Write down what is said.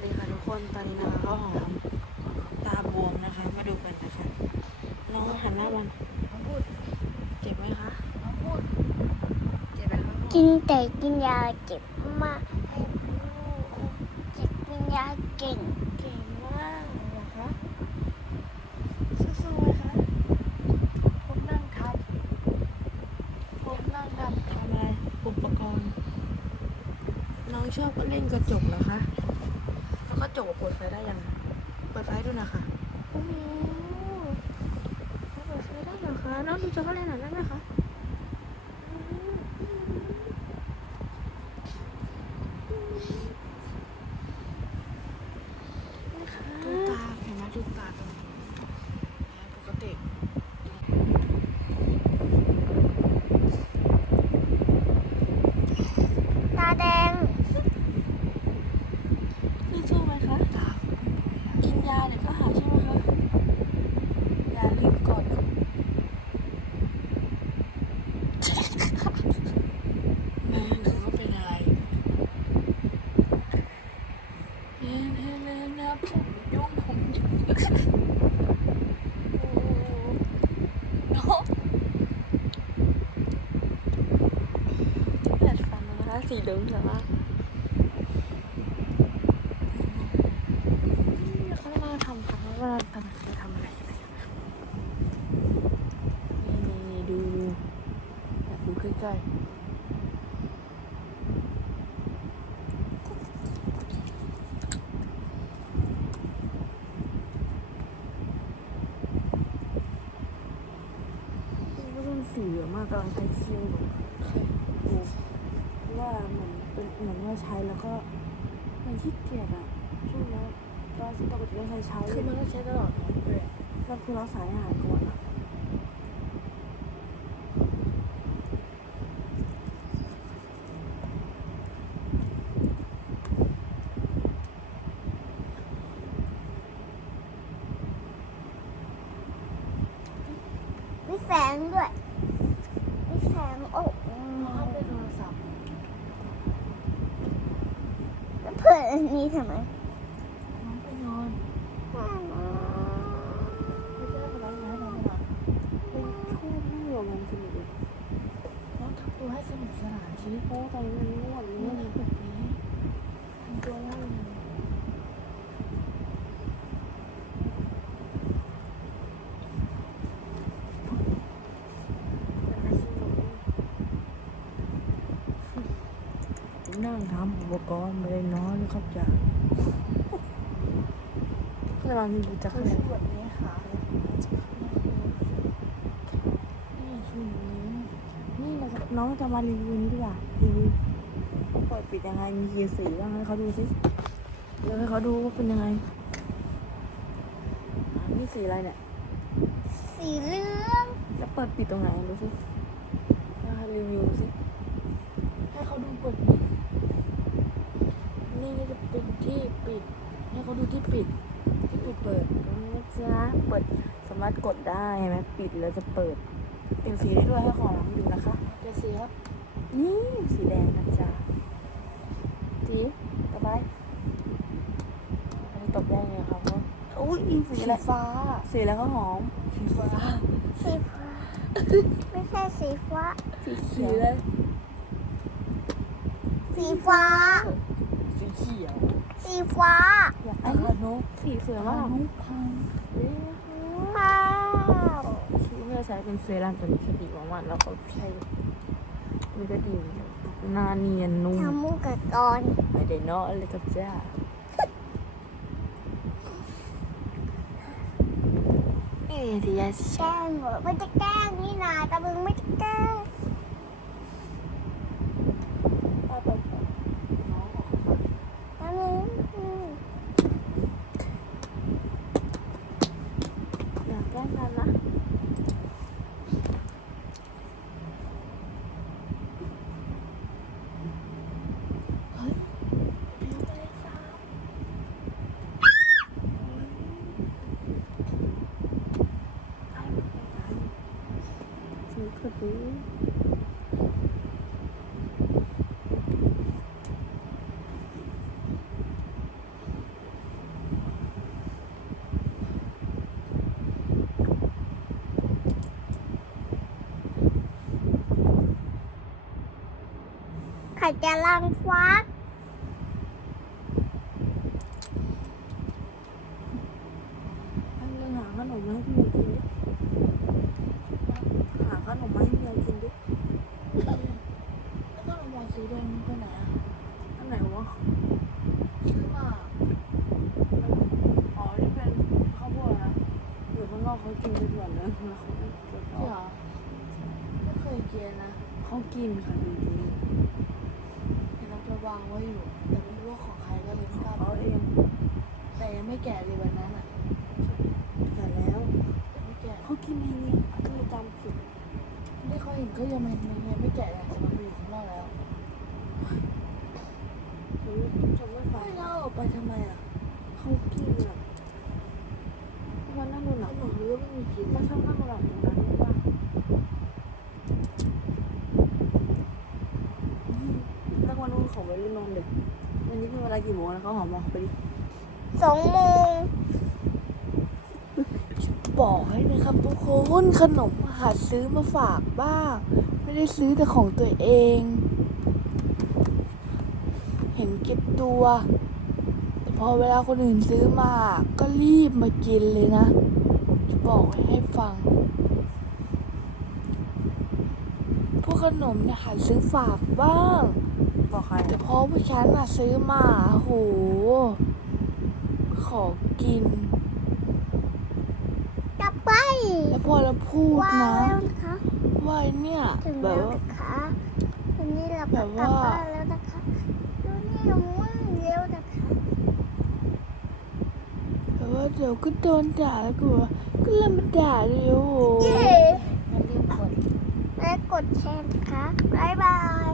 วัสดีค่ะทุกคน ตอนนี้นะคะข้าวหอมตาบวมนะคะ มาดูกันนะคะ น้องหันหน้ามันเจ็บไหมคะเจ็บไหมคะกินแต่กินยาเจ็บมากจะกินยาเก่งเก่งมากเหรอคะสู้ๆไหมคะผมนั่งทับผมนั่งทำทำอะไรอุปกรณ์ น้องชอบเล่นกระจกเหรอคะแล้ว กระจกเปิดไฟได้ยัง เปิดไฟดูนะคะโอ้โหเปิดไฟได้เหรอคะ น้องดูจะเขาเล่นหนังได้ไหมคะ ดูตาเห็นไหมดูตาตรงนี้ปกติ ตาแดง สู้ๆไหมคะกินยาเดี๋ยวก็หายใช่ไหมคะอย่าลืมกดแม่หนูว่าเป็นอะไรเน่เน่เน่นะผมยุ่งผมยุ่งโอ้โหแดดฟันนะคะ สีเหลืองเหรอวะเขาเวลาทำค่ะวลาทำทำอะไรกันนี่นี่นี่ดูดูอยากดูใกล้ๆก็เป็นสีเหลืองมากกำลังใช้ครีมอยู่ดูเพร ว่าเหมือนเป็นเหมือนว่าใช้แล้วก็มันขี้เกียจอะช่วงนี้ก็ปกติก็ใช้ใช้คือมันก็ใช้ตลอดเลยมันคือรักษาให้หายก่อนอะมีแสงด้วยมีแสงโอ้ ภาพในโทรศัพท์ แล้ว เปิดอันนี้ทำไมน้องไปนอนไม่ใช่คนร้ายนะน้องอะเป็นชอบนั่งรวมกันสนุกเลยน้องทำตัวให้สนุกสนานชีวิตเพราะตอนนี้มันง่วงมันง่วงแบบนี้ทำตัวล่าง นั่งทำอุปกรณ์ไม่ได้นอนเลยครับจ้าเวลามีดูจักรเลยส่วนนี้ค่ะนี่คือนี่เราจะน้องจะมารีวิวดีกว่ารีวิวเปิดปิดยังไงมีกี่สีบ้างให้เขาดูสิเดี๋ยวให้เขาดูว่าเป็นยังไงอ่านี่สีอะไรเนี่ย สีเหลืองแล้วเปิดปิดตรงไหนดูสิให้รีวิวสิให้เขาดูเปิดปิด นี่ก็จะเป็นที่ปิด ให้เขาดูที่ปิด ที่ปิดเปิดตรงนี้นะจ๊ะเปิดสามารถกดได้เห็นไหมปิดแล้วจะเปิด เปลี่ยนสีได้ด้วยให้ของดูนะคะเป็นสีครับ นี่สีแดงนะจ๊ะจีต่อไปอันนี้ตบได้ไงครับว่าอุ้ยสีสีอะไรฟ้า สีอะไรก็หอม สีฟ้า สีฟ้า ไม่ใช่สีฟ้า สีเขีสียวอะไรสีฟ้าสี เขียวสีฟ้าอยากอัอันนนี้นี้นกสีสวยมากนกพังเฮ้ยว้าวชีเมื่อใช้เป็นเซรั่มตัวนี้ที่ดีมากๆแล้วเขาใช้มันจะดีหน้าเนียนนุ่มทำมูกกับกรไม่ได้เนอะเลยกับจ้าเอ๊ะที่ยาแกล้งเหรอไม่จะแกล้งนี่นาตาบึงไม่จะแกล้ง ป้าไปน้องออกมา ตาบึงอืม อยากแกล้งกันนะ ซื้อกระดู จะลังควักให้เรื่องหาขนมมาให้พี่เมย์กินดิหาขนมมาให้พี่เมย์กินดิแล้วก็เราบอกซื้อด้วยมันไปไหนอะอันไหนวะซื้อมาอ๋อนี่เป็นข้าวโพดนะอยู่ข้างนอกเขากินไปส่วนนึงแล้วเขาไม่เก็บใช่อเหรอกอไม่เคยกินนะเขากินค่ะจริงเห็นเราไป วางไว้อยู่ แต่ไม่รู้ว่าของใครก็เลยไม่กล้าเขาเอง แต่ยังไม่แก่เลยวันนั้นอะแต่แล้วยังไม่แก่เขากินในนี้ก็เลยจำผิดที่เขาเห็นก็ยังไม่ยังไม่แก่เลยแต่มันไปอยู่ข้างนอกแล้วฉันไม่ฉันไม่เล่าออกไปทำไมอะเขากินอะวันนั่งดูหนังนมรู้ว่าไม่มีกินก็ชอบนั่งหนังตรงนั้นรู้ป่ะแล้ววันนู้นเขาไปเล่นนอนดึกวันนี้เป็นเวลา กี่โมงแล้วเขาหอมบอกเขาไปดิสองโมงบอกให้นะครับทุกคนขนมหาซื้อมาฝากบ้าง ไม่ได้ซื้อแต่ของตัวเอง เห็นเก็บตัว แต่พอเวลาคนอื่นซื้อมาก็รีบมากินเลยนะ จะบอกไว้ให้ฟัง พวกขนมเนี่ยหาซื้อฝากบ้าง บอกใครแต่พอผู้ฉันน่ะซื้อมาโห ขอกินกลับไปแล้วพอเราพูดว่านะแล้วนะคะว่าไอ้เนี่ยถึงแบแล้บวว่า นะคะวันนี้เราแบก็บกลับว่าบ้านแล้วนะคะดูนี่หนูว่างเร็วนะคะแบบว่าเดี๋ยวก็โดนด่าแล้วก็บอกว่าก็เริ่มมาด่าเลยโอ้โห เย้งั้นรีบกด และกดแชร์นะคะบ๊ายบาย